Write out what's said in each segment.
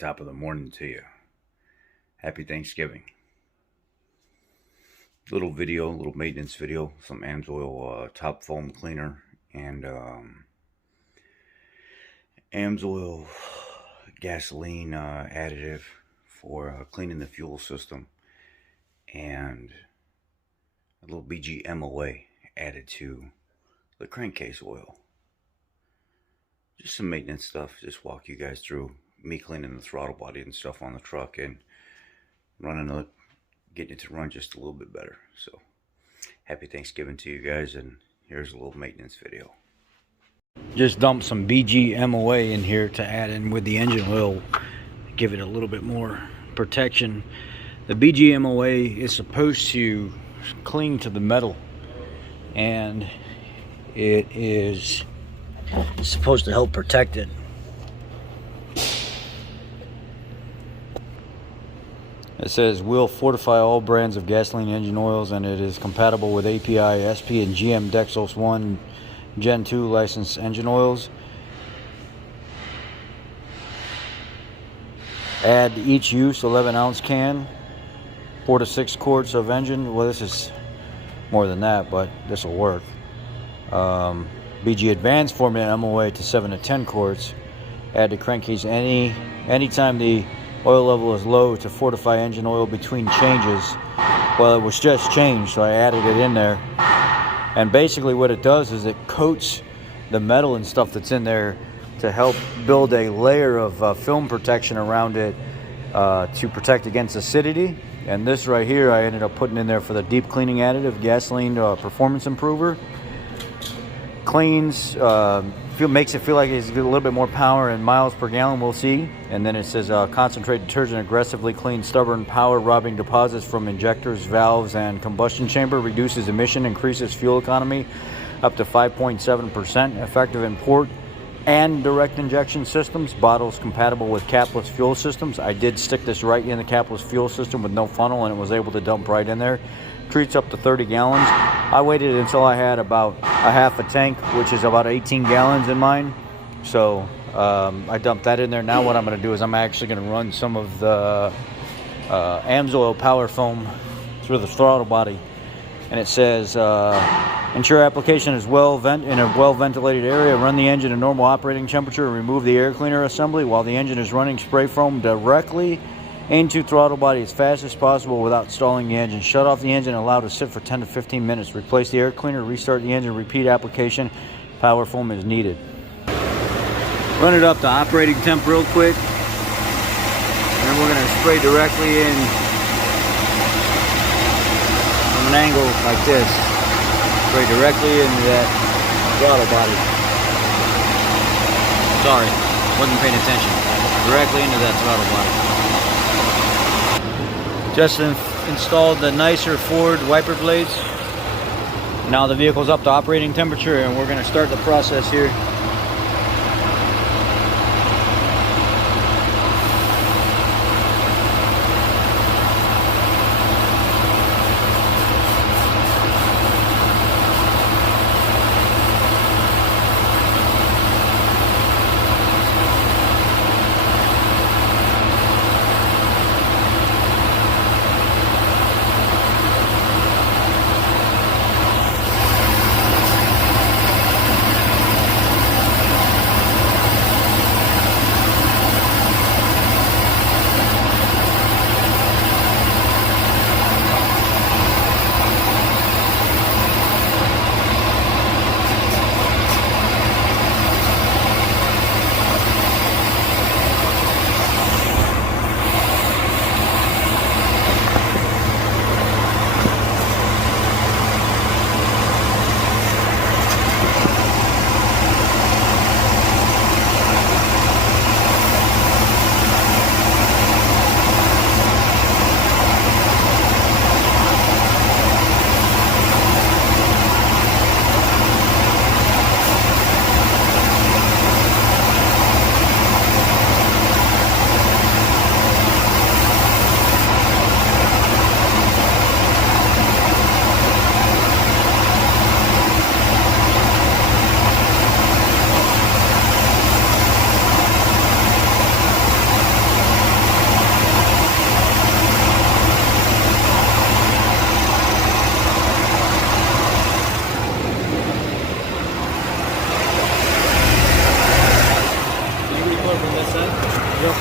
Top of the morning to you. Happy Thanksgiving. Little maintenance video, some Amsoil top foam cleaner and Amsoil gasoline additive for cleaning the fuel system, and a little BGMOA added to the crankcase oil. Just some maintenance stuff, just walk you guys through me cleaning the throttle body and stuff on the truck and getting it to run just a little bit better. So happy Thanksgiving to you guys, and here's a little maintenance video. Just dumped some BGMOA in here to add in with the engine oil, give it a little bit more protection. The BGMOA is supposed to cling to the metal, and it is supposed to help protect it. It says will fortify all brands of gasoline engine oils, and it is compatible with API, SP, and GM Dexos 1 Gen 2 licensed engine oils. Add each use 11-ounce can, 4 to 6 quarts of engine. Well, this is more than that, but this will work. BG Advanced formula MOA to 7 to 10 quarts. Add to crankcase anytime the oil level is low to fortify engine oil between changes. Well, it was just changed, so I added it in there. And basically what it does is it coats the metal and stuff that's in there to help build a layer of film protection around it to protect against acidity. And this right here I ended up putting in there for the deep cleaning additive, gasoline performance improver. Cleans, makes it feel like it's got a little bit more power in miles per gallon, we'll see. And then it says concentrate detergent aggressively cleans stubborn power robbing deposits from injectors, valves, and combustion chamber, reduces emission, increases fuel economy up to 5.7%, effective in port and direct injection systems, bottles compatible with capless fuel systems. I did stick this right in the capless fuel system with no funnel, and it was able to dump right in there. Treats up to 30 gallons. I waited until I had about a half a tank, which is about 18 gallons in mine. So I dumped that in there. Now what I'm going to do is I'm actually going to run some of the Amsoil power foam through the throttle body. And it says, ensure application is in a well ventilated area. Run the engine at normal operating temperature and remove the air cleaner assembly. While the engine is running, spray foam directly into throttle body as fast as possible without stalling the engine. Shut off the engine and allow it to sit for 10 to 15 minutes. Replace the air cleaner, restart the engine, repeat application. Power foam is needed. Run it up to operating temp real quick. And we're going to spray directly in from an angle like this. Spray directly into that throttle body. Sorry, wasn't paying attention. Directly into that throttle body. Just installed the nicer Ford wiper blades. Now the vehicle's up to operating temperature, and we're going to start the process here. Yep.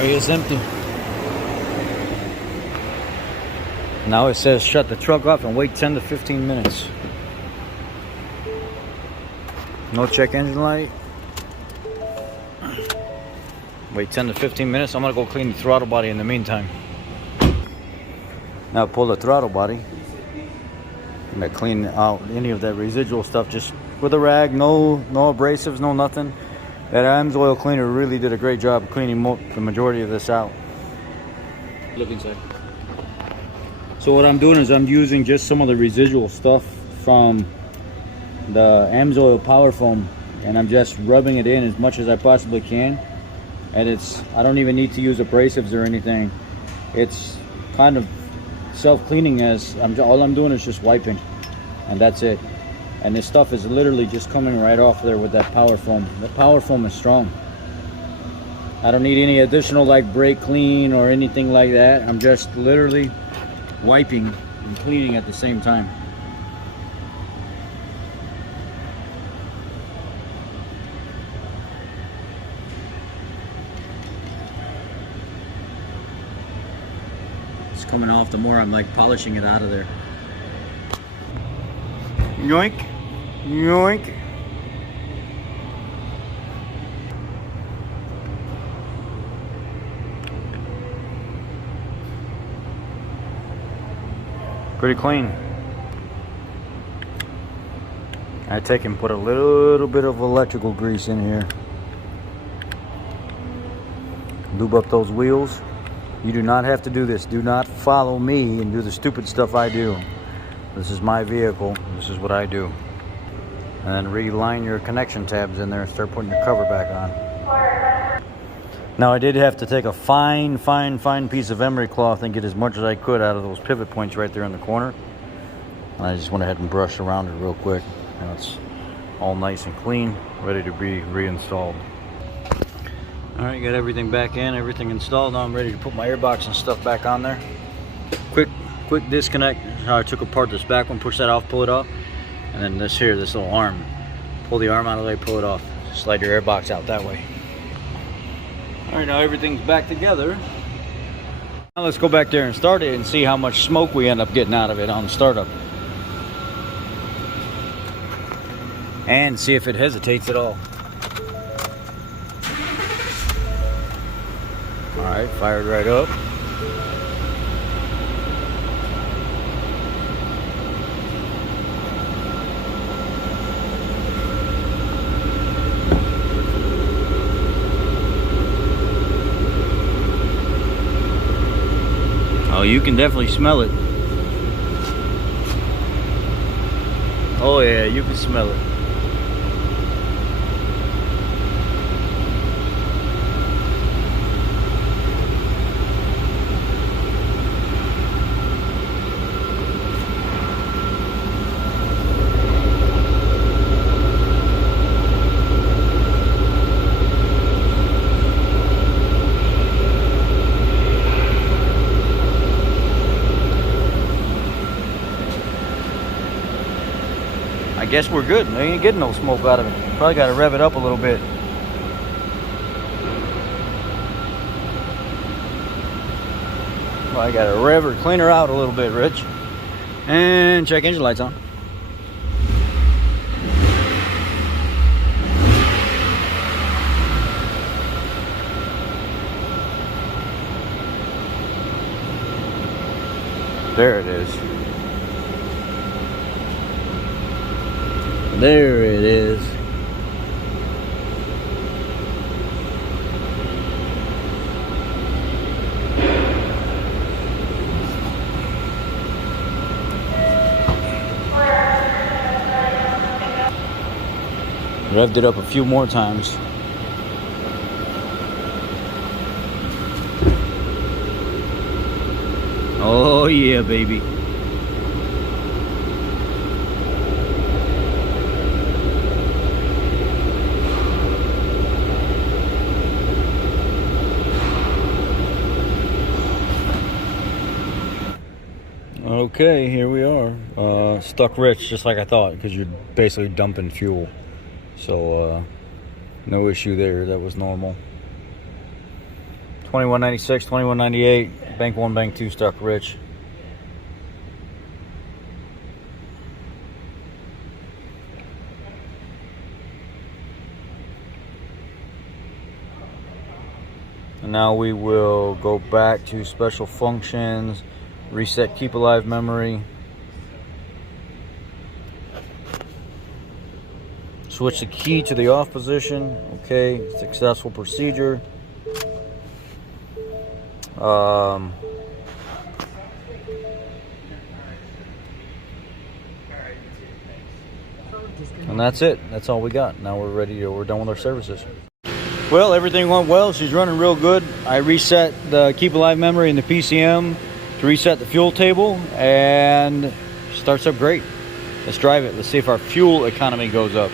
Area is empty. Now it says shut the truck off and wait 10 to 15 minutes. No check engine light. Wait 10 to 15 minutes. I'm gonna go clean the throttle body in the meantime. Now pull the throttle body. I'm gonna clean out any of that residual stuff just with a rag. No abrasives, no nothing. That Amsoil cleaner really did a great job cleaning the majority of this out. Look inside. So what I'm doing is I'm using just some of the residual stuff from the Amsoil power foam, and I'm just rubbing it in as much as I possibly can. And I don't even need to use abrasives or anything. It's kind of self-cleaning, as all I'm doing is just wiping, and that's it. And this stuff is literally just coming right off there with that power foam. The power foam is strong. I don't need any additional like brake clean or anything like that. I'm just literally wiping and cleaning at the same time. It's coming off the more I'm like polishing it out of there. Yoink, yoink. Pretty clean. I take and put a little bit of electrical grease in here. Lube up those wheels. You do not have to do this. Do not follow me and do the stupid stuff I do. This is my vehicle. This is what I do. And then reline your connection tabs in there and start putting your cover back on. Now I did have to take a fine piece of emery cloth and get as much as I could out of those pivot points right there in the corner. And I just went ahead and brushed around it real quick. Now it's all nice and clean, ready to be reinstalled. Alright, got everything back in, everything installed. Now I'm ready to put my airbox and stuff back on there. Quick disconnect. How I took apart this back one, push that off, pull it off. And then this here, this little arm. Pull the arm out of the way, pull it off. Slide your airbox out that way. Alright, now everything's back together. Now let's go back there and start it and see how much smoke we end up getting out of it on startup. And see if it hesitates at all. Alright, fired right up. Oh, you can definitely smell it. Oh yeah, you can smell it. I guess we're good. I ain't getting no smoke out of it. Probably got to rev it up a little bit. Well, I got to rev her, clean her out a little bit, Rich. And check engine lights on. There it is. There it is. Revved it up a few more times. Oh yeah, baby. Okay, here we are. Stuck rich, just like I thought, because you're basically dumping fuel. So, no issue there. That was normal. 2196, 2198, bank 1, bank 2, stuck rich. And now we will go back to special functions. Reset keep alive memory. Switch the key to the off position. Okay, successful procedure. And that's it. That's all we got. Now we're ready. We're done with our services. Well, everything went well. She's running real good. I reset the keep alive memory in the PCM to reset the fuel table, and starts up great. Let's drive it. Let's see if our fuel economy goes up.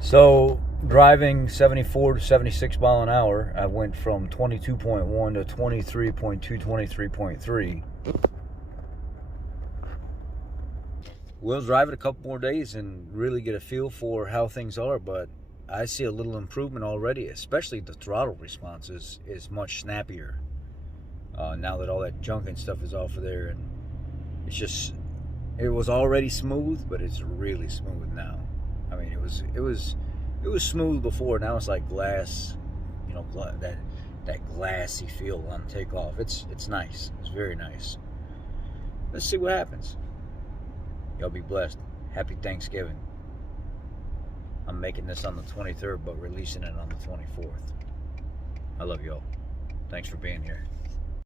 So driving 74 to 76 mile an hour, I went from 22.1 to 23.2, 23.3. We'll drive it a couple more days and really get a feel for how things are, but I see a little improvement already, especially the throttle response is much snappier. Now that all that junk and stuff is off of there, and it's just, it was already smooth, but it's really smooth now. I mean, it was smooth before. Now it's like glass, you know, that glassy feel on takeoff. It's nice. It's very nice. Let's see what happens. Y'all be blessed. Happy Thanksgiving. I'm making this on the 23rd, but releasing it on the 24th. I love y'all. Thanks for being here.